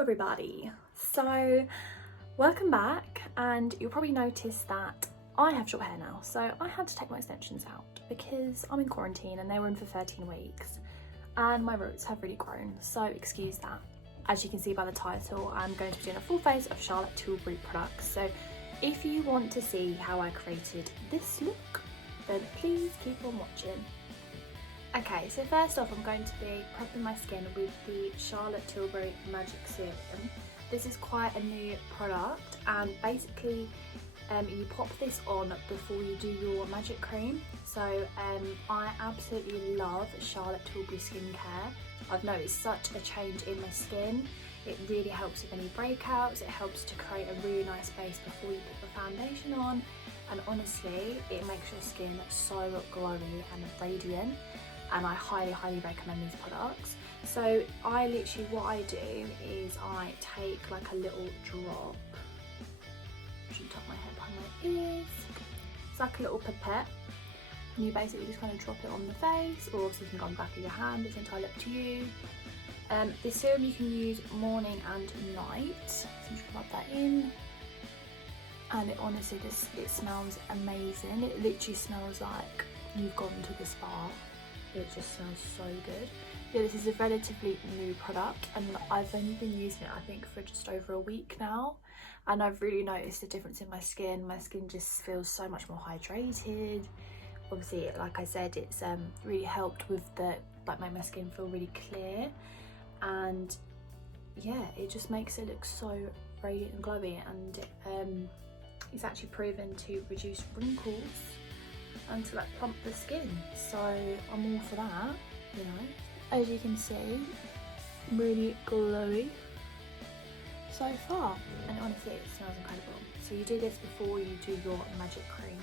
Hello everybody, so welcome back, and you'll probably notice that I have short hair now, so I had to take my extensions out because I'm in quarantine and they were in for 13 weeks and my roots have really grown, so excuse that. As you can see by the title, I'm going to be doing a full face of Charlotte Tilbury products, so if you want to see how I created this look, then please keep on watching. Okay, so first off I'm going to be prepping my skin with the Charlotte Tilbury Magic Serum. This is quite a new product, and basically you pop this on before you do your magic cream. So I absolutely love Charlotte Tilbury skincare. I've noticed such a change in my skin. It really helps with any breakouts, it helps to create a really nice base before you put the foundation on, and honestly it makes your skin so glowy and radiant. And I highly recommend these products. So I literally, what I do is I take like a little drop, should tuck my hair behind my ears. It's like a little pipette, and you basically just kind of drop it on the face, or obviously you can go on the back of your hand, it's entirely up to you. This serum you can use morning and night, so I'm just gonna rub that in. And it honestly just, it smells amazing. It literally smells like you've gone to the spa. It just smells so good. Yeah, this is a relatively new product and I've only been using it I think for just over a week now, and I've really noticed a difference in my skin. My skin just feels so much more hydrated. Obviously, like I said, it's really helped with the, like, made my skin feel really clear, and yeah, it just makes it look so radiant and glowy, and it's actually proven to reduce wrinkles and to like plump the skin, so I'm all for that, you know. As you can see, really glowy so far, and honestly it smells incredible. So you do this before you do your magic cream,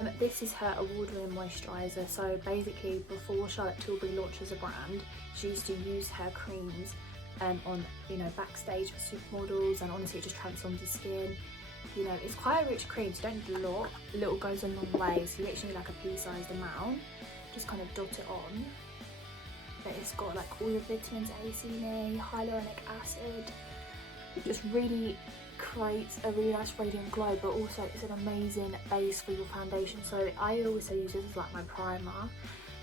and this is her award-winning moisturiser. So basically before Charlotte Tilbury launched as a brand, she used to use her creams on, you know, backstage for supermodels, and honestly it just transforms the skin. You know, it's quite a rich cream, so you don't need a lot. A little goes a long way, so you literally need like a pea-sized amount. Just kind of dot it on. But it's got like all your vitamins A, C and E, hyaluronic acid. It just really creates a really nice radiant glow, but also it's an amazing base for your foundation. So I also use this as like my primer,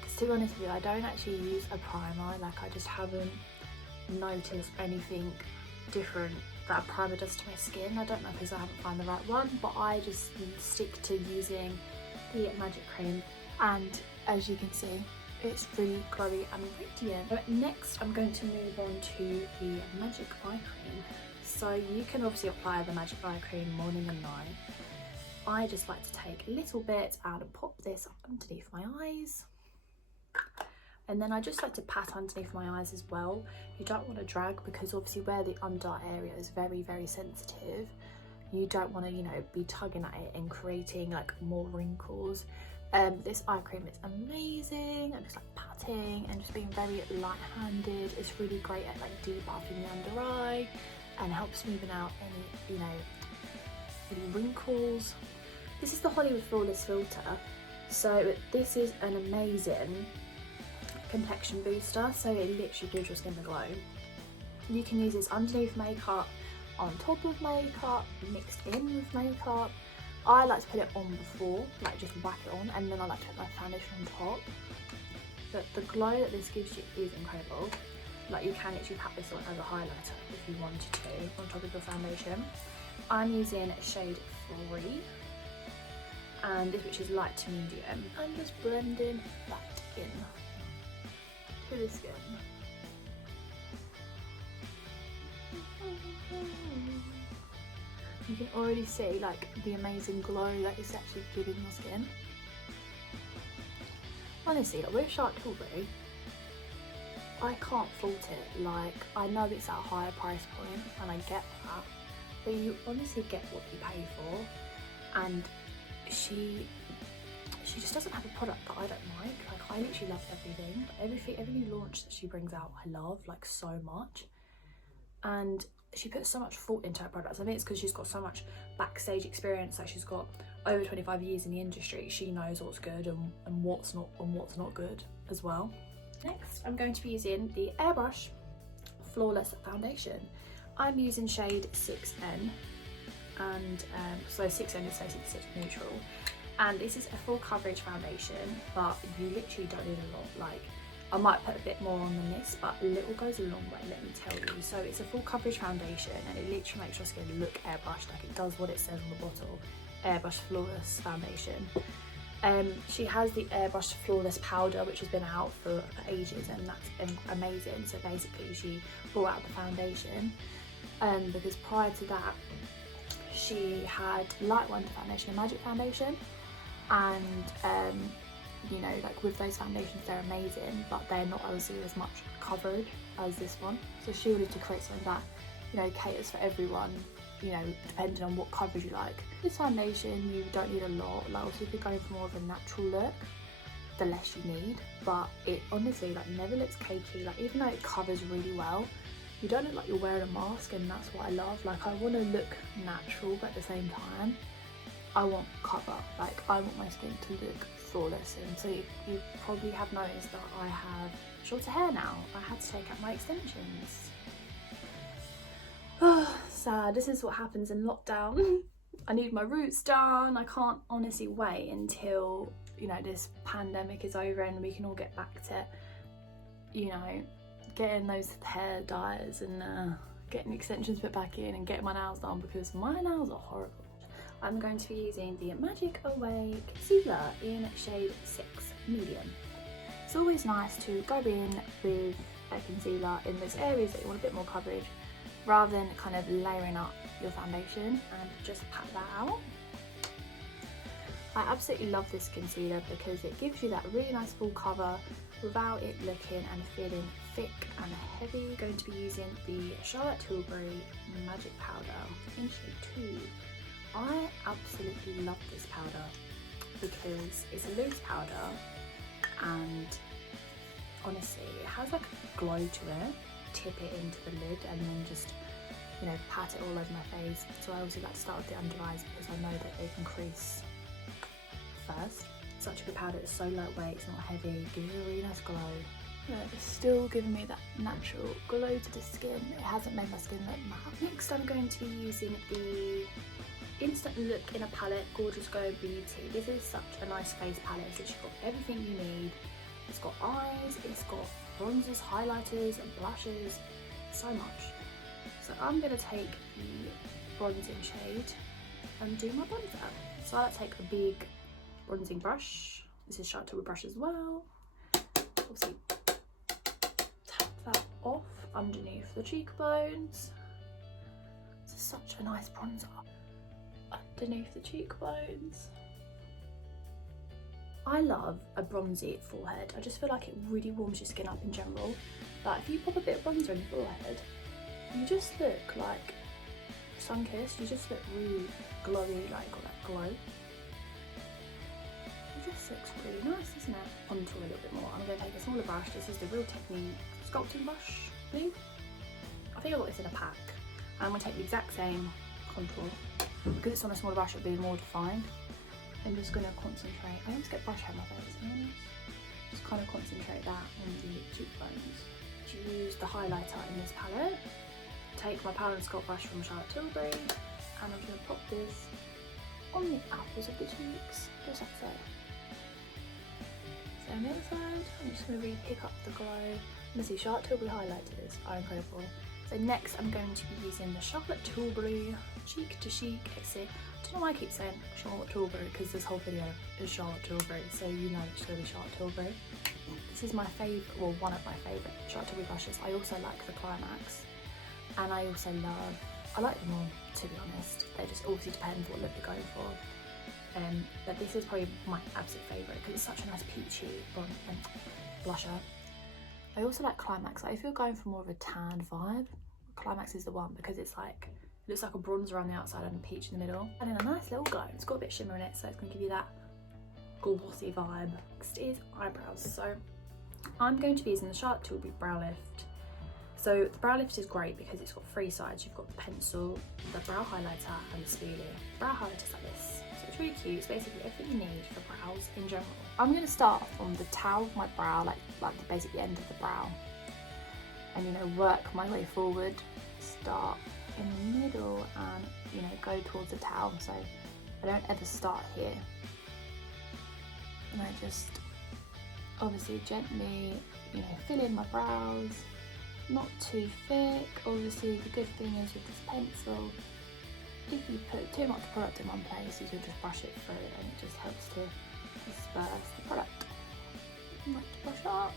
because to be honest with you, I don't actually use a primer. Like, I just haven't noticed anything different that a primer does to my skin. I don't know, because I haven't found the right one, but I just stick to using the magic cream, and as you can see it's really glowy and radiant. But next I'm going to move on to the magic eye cream. So you can obviously apply the magic eye cream morning and night. I just like to take a little bit and pop this underneath my eyes, and then I just like to pat underneath my eyes as well. You don't want to drag, because obviously where the under area is very sensitive, you don't want to, you know, be tugging at it and creating like more wrinkles. This eye cream is amazing. I'm just like patting and just being very light-handed. It's really great at like debuffing the under eye and helps smoothing out any, you know, any wrinkles. This is the Hollywood Flawless filter. So this is an amazing complexion booster, so it literally gives your skin the glow. You can use this underneath makeup, on top of makeup, mixed in with makeup. I like to put it on before, like just whack it on, and then I like to put my foundation on top. But the glow that this gives you is incredible. Like, you can literally pat this on as a highlighter if you wanted to, on top of your foundation. I'm using shade 3, and this, which is light to medium. I'm just blending that in to the skin. You can already see like the amazing glow that it's actually giving your skin. Honestly, like, with Charlotte Tilbury, I can't fault it. Like, I know it's at a higher price point and I get that, but you honestly get what you pay for, and she just doesn't have a product that I don't like. Like, I literally love everything. Every new launch that she brings out I love like so much, and she puts so much thought into her products. I think it's because she's got so much backstage experience. Like, she's got over 25 years in the industry. She knows what's good and what's not good as well. Next, I'm going to be using the Airbrush Flawless Foundation. I'm using shade 6N, and so 6N is basically such neutral, and this is a full coverage foundation, but you literally don't need a lot. Like, I might put a bit more on than this, but a little goes a long way, let me tell you. So it's a full coverage foundation, and it literally makes your skin look airbrushed, like it does what it says on the bottle, Airbrush Flawless Foundation. She has the Airbrush Flawless powder, which has been out for ages, and that's amazing. So basically she brought out the foundation, because prior to that she had Light Wonder Foundation and Magic Foundation, and you know, like with those foundations they're amazing, but they're not obviously as much covered as this one. So she wanted to create something that, you know, caters for everyone, you know, depending on what coverage you like. This foundation, you don't need a lot. Like, also if you're going for more of a natural look, the less you need, but it honestly like never looks cakey. Like, even though it covers really well, you don't look like you're wearing a mask, and that's what I love. Like, I want to look natural, but at the same time I want cover. Like, I want my skin to look flawless. And so you probably have noticed that I have shorter hair now. I had to take out my extensions. Sad. This is what happens in lockdown. I need my roots done. I can't honestly wait until, you know, this pandemic is over and we can all get back to, you know, getting those hair dyes and getting extensions put back in and getting my nails done, because my nails are horrible. I'm going to be using the Magic Away Concealer in shade 6 Medium. It's always nice to go in with a concealer in those areas that you want a bit more coverage, rather than kind of layering up your foundation, and just pat that out. I absolutely love this concealer because it gives you that really nice full cover without it looking and feeling thick and heavy. I'm going to be using the Charlotte Tilbury Magic Powder in shade 2. I absolutely love this powder because it's a loose powder, and honestly it has like a glow to it. Tip it into the lid and then just, you know, pat it all over my face. So I also like to start with the under eyes because I know that they can crease first. Such a good powder. It's so lightweight, it's not heavy, it gives you a really nice glow. Yeah, it's still giving me that natural glow to the skin. It hasn't made my skin look matte. Next I'm going to be using the Instant Look in a palette, Gorgeous Glow Beauty. This is such a nice face palette. It's literally got everything you need. It's got eyes, it's got bronzers, highlighters and blushes, so much. So I'm going to take the bronzing shade and do my bronzer. So I like to take a big bronzing brush. This is Charlotte Tilbury brush as well. Obviously tap that off underneath the cheekbones. This is such a nice bronzer. Underneath the cheekbones. I love a bronzy forehead. I just feel like it really warms your skin up in general. Like, if you pop a bit of bronzer on your forehead, you just look like sun-kissed. You just look really glowy, like got that glow. It just looks really nice, doesn't it? Contour a little bit more. I'm going to take a smaller brush. This is the Real Technique sculpting brush, I believe. I think I got this in a pack. I'm going to take the exact same contour. Because it's on a smaller brush, it'll be more defined. I'm just going to concentrate. I always get brush hair on my face, to be honest. Just kind of concentrate that on the cheekbones. To use the highlighter in this palette, take my Powder and Sculpt brush from Charlotte Tilbury, and I'm going to pop this on the apples of the cheeks, just like so. So on the other side, I'm just going to really pick up the glow. Honestly, Charlotte Tilbury highlighters are incredible. So next I'm going to be using the Charlotte Tilbury Cheek to Chic Exit. I don't know why I keep saying Charlotte Tilbury, because this whole video is Charlotte Tilbury, so you know it's going to be Charlotte Tilbury. This is my favourite, well, one of my favourite Charlotte Tilbury brushes. I also like the Climax, and I also love, I like them all, to be honest. They just obviously depend what look you're going for. But this is probably my absolute favourite because it's such a nice peachy blusher. I also like Climax. Like, if you're going for more of a tan vibe, Climax is the one, because it's like, it looks like a bronzer around the outside and a peach in the middle, and then a nice little glow. It's got a bit of shimmer in it, so it's going to give you that glossy vibe. Next is eyebrows. So I'm going to be using the Charlotte Tilbury Brow Lift. So the brow lift is great because it's got three sides. You've got the pencil, the brow highlighter and the spoolie. Brow highlighter's like this. So it's really cute. It's basically everything you need for brows in general. I'm going to start from the tail of my brow, like the basic end of the brow, and, you know, work my way forward. start in the middle and, you know, go towards the tail, so I don't ever start here. And I just obviously gently, you know, fill in my brows, not too thick. Obviously the good thing is with this pencil, if you put too much product in one place, you can just brush it through and it just helps to disperse the product. I like to brush it up.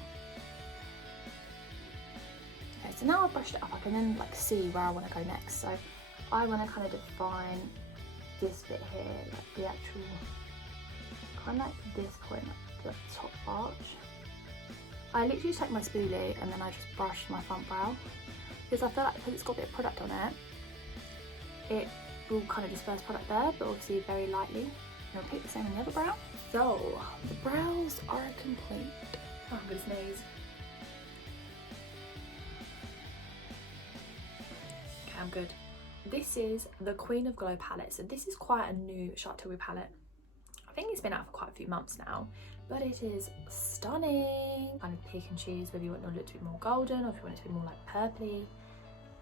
Okay, so now I've brushed it up, I can then like see where I want to go next. So I want to kind of define this bit here, like the actual, kind of like this point, like the top arch. I literally take my spoolie and then I just brush my front brow, because I feel like because it's got a bit of product on it, it will kind of disperse product there, but obviously very lightly. And repeat the same on the other brow. So the brows are complete. Oh, I'm gonna sneeze. Okay, I'm good. This is the Queen of Glow palette. So this is quite a new Charlotte Tilbury palette. I think it's been out for quite a few months now, but it is stunning. Kind of pick and choose whether you want your look to be more golden or if you want it to be more like purpley.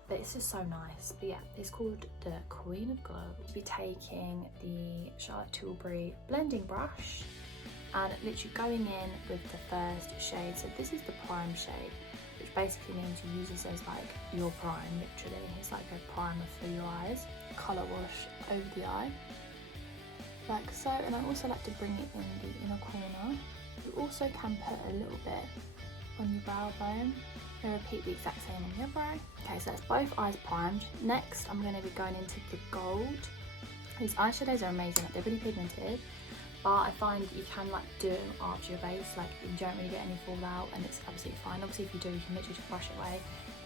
But it's just so nice. But yeah, it's called the Queen of Glow. I'll be taking the Charlotte Tilbury blending brush and literally going in with the first shade. So this is the prime shade, which basically means you use this as like your prime, literally. It's like a primer for your eyes. Colour wash over the eye, like so. And I also like to bring it in the inner corner. You also can put a little bit on your brow bone. I'm going to repeat the exact same on the other eye. Okay, so that's both eyes primed. Next, I'm going to be going into the gold. These eyeshadows are amazing, like, they're really pigmented, but I find you can like do them after your base, like you don't really get any fallout and it's absolutely fine. Obviously if you do, you can literally just brush it away,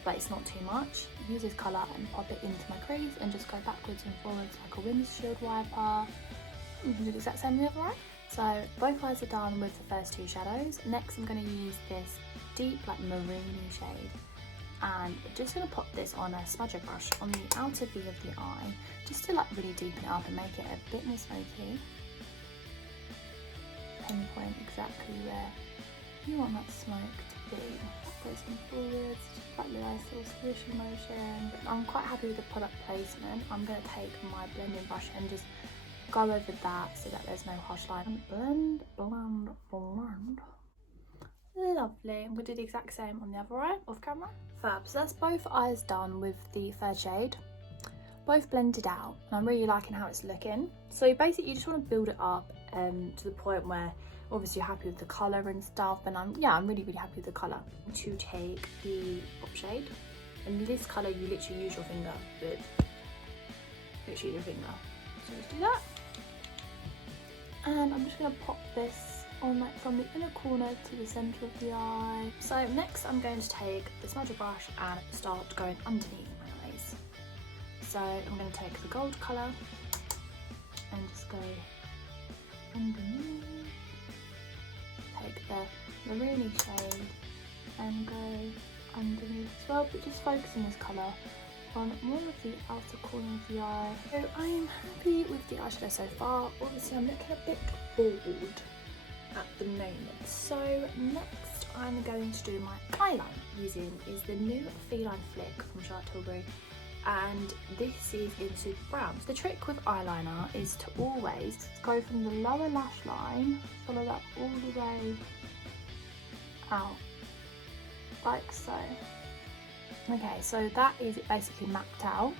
but it's not too much. Use this colour and pop it into my crease and just go backwards and forwards like a windshield wiper. You can do the exact same on the other eye. So both eyes are done with the first two shadows. Next I'm going to use this deep like maroony shade and just going to pop this on a smudger brush on the outer V of the eye, just to like really deepen it up and make it a bit more smoky. Pinpoint exactly where you want that smoke to be. Backwards and forwards, just like the nice little squishy motion. I'm quite happy with the product placement. I'm going to take my blending brush and just go over that so that there's no harsh line. Blend, blend, blend. Lovely. I'm going to do the exact same on the other eye off camera. Fab. So that's both eyes done with the third shade. Both blended out and I'm really liking how it's looking. So basically you just want to build it up to the point where obviously you're happy with the colour and stuff, and I'm really happy with the colour. To take the pop shade, and this colour you literally use your finger with, literally your finger. So let's do that. And I'm just going to pop this on like from the inner corner to the centre of the eye. So next I'm going to take the smudger brush and start going underneath my eyes. So I'm going to take the gold colour and just go underneath. Take the maroony shade and go underneath as well, but just focusing this colour on more of the outer corner of the eye. So I am happy with the eyeshadow so far. Obviously I'm looking a bit bold at the moment. So next I'm going to do my eyeliner using is the new Feline Flick from Charlotte Tilbury, and this is in Super Brown. So the trick with eyeliner is to always go from the lower lash line, follow that all the way out, like so. Okay, so that is basically mapped out.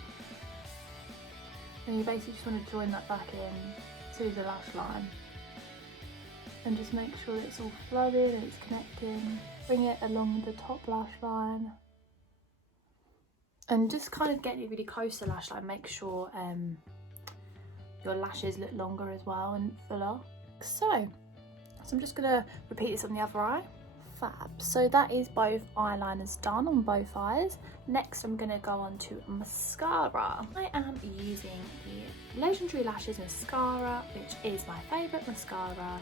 And you basically just want to join that back in to the lash line. And just make sure that it's all flowing and it's connecting. Bring it along the top lash line. And just kind of get it really close to the lash line. Make sure your lashes look longer as well and fuller. So I'm just going to repeat this on the other eye. Fab. So that is both eyeliners done on both eyes. Next I'm going to go on to mascara. I am using the Legendary Lashes mascara, which is my favourite mascara.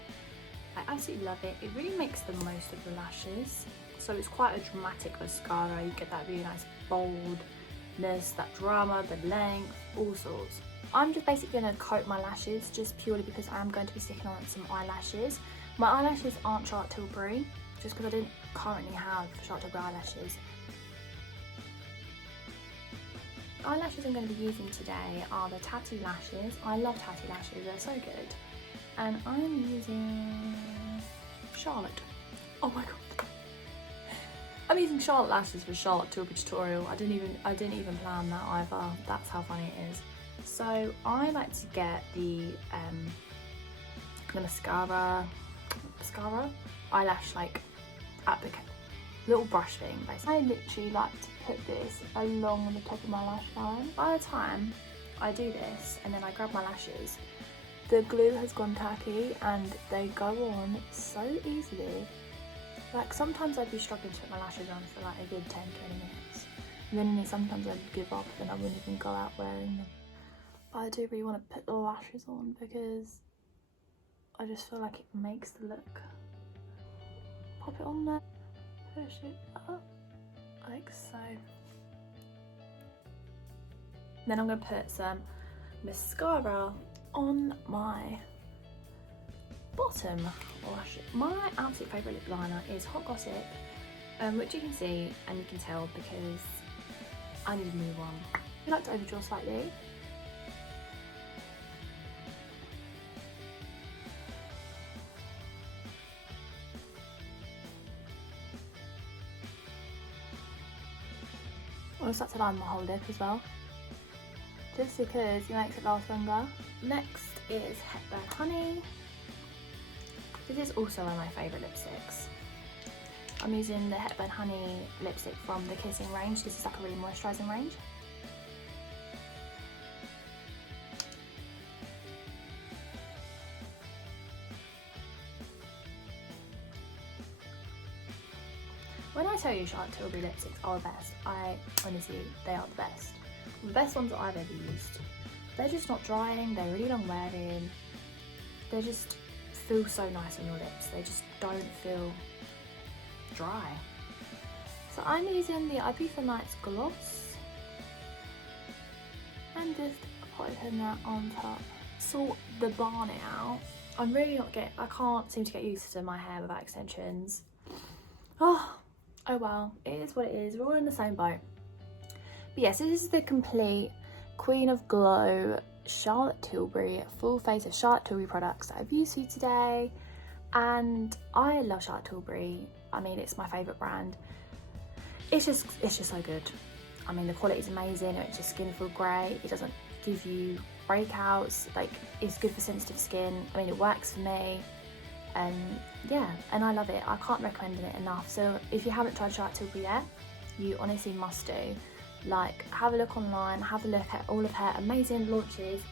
I absolutely love it. It really makes the most of the lashes. So it's quite a dramatic mascara. You get that really nice boldness, that drama, the length, all sorts. I'm just basically going to coat my lashes just purely because I'm going to be sticking on some eyelashes. My eyelashes aren't Charlotte Tilbury, just because I didn't currently have Charlotte Tilbury eyelashes. eyelashes I'm going to be using today are the Tatti lashes. I love Tatti lashes, they're so good. And I'm using Charlotte. Oh my god. I'm using Charlotte lashes for Charlotte Tilbury tutorial. I didn't even plan that either. That's how funny it is. So I like to get the mascara eyelash like applicator, little brush thing basically. I literally like to put this along the top of my lash line. By the time I do this and then I grab my lashes, the glue has gone tacky and they go on so easily. Like sometimes I'd be struggling to put my lashes on for like a good 10-20 minutes. And then sometimes I'd give up and I wouldn't even go out wearing them. But I do really want to put the lashes on because I just feel like it makes the look. Pop it on there, push it up, like so. Then I'm going to put some mascara on my bottom lash. My absolute favourite lip liner is Hot Gossip, which you can see and you can tell because I need a new one. I like to overdraw slightly. I'm going to start to line my whole lip as well, just because it makes it last longer. Next is Hepburn Honey. This is also one of my favourite lipsticks. I'm using the Hepburn Honey lipstick from the Kissing range. This is like a really moisturising range. When I tell you Charlotte Tilbury lipsticks are the best, honestly, they are the best. The best ones that I've ever used. They're just not drying, they're really long wearing. They just feel so nice on your lips. They just don't feel dry. So I'm using the Eyebrow Nights gloss and just putting that on top. Sort the barnet out. I can't seem to get used to my hair without extensions. Oh well, it is what it is. We're all in the same boat. But yes, this is the complete Queen of Glow Charlotte Tilbury full face of Charlotte Tilbury products that I've used for you today. And I love Charlotte Tilbury. I mean, it's my favourite brand. It's just so good. I mean, the quality is amazing. It makes your skin feel great. It doesn't give you breakouts. Like, it's good for sensitive skin. I mean, it works for me. And yeah, and I love it. I can't recommend it enough. So if you haven't tried Charlotte Tilbury yet, you honestly must do. Like, have a look online, have a look at all of her amazing launches.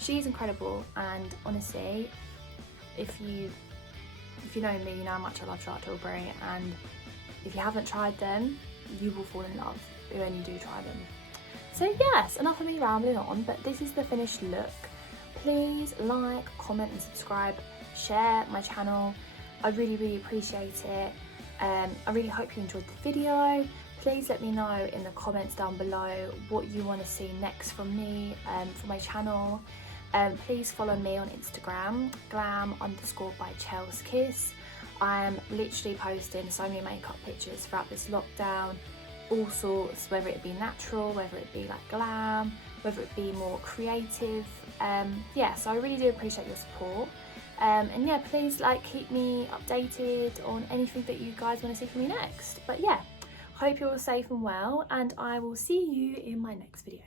She's incredible, and honestly, if you know me, you know how much I love Charlotte Tilbury, and if you haven't tried them, you will fall in love when you do try them. So yes, enough of me rambling on, but this is the finished look. Please like, comment and subscribe, share my channel. I really appreciate it. I really hope you enjoyed the video. Please let me know in the comments down below what you want to see next from me for my channel. Please follow me on Instagram, glam_by_ChelseKiss. I am literally posting so many makeup pictures throughout this lockdown, all sorts, whether it be natural, whether it be like glam, whether it be more creative. Yeah, so I really do appreciate your support. And yeah, please keep me updated on anything that you guys want to see from me next. But yeah, hope you're all safe and well, and I will see you in my next video.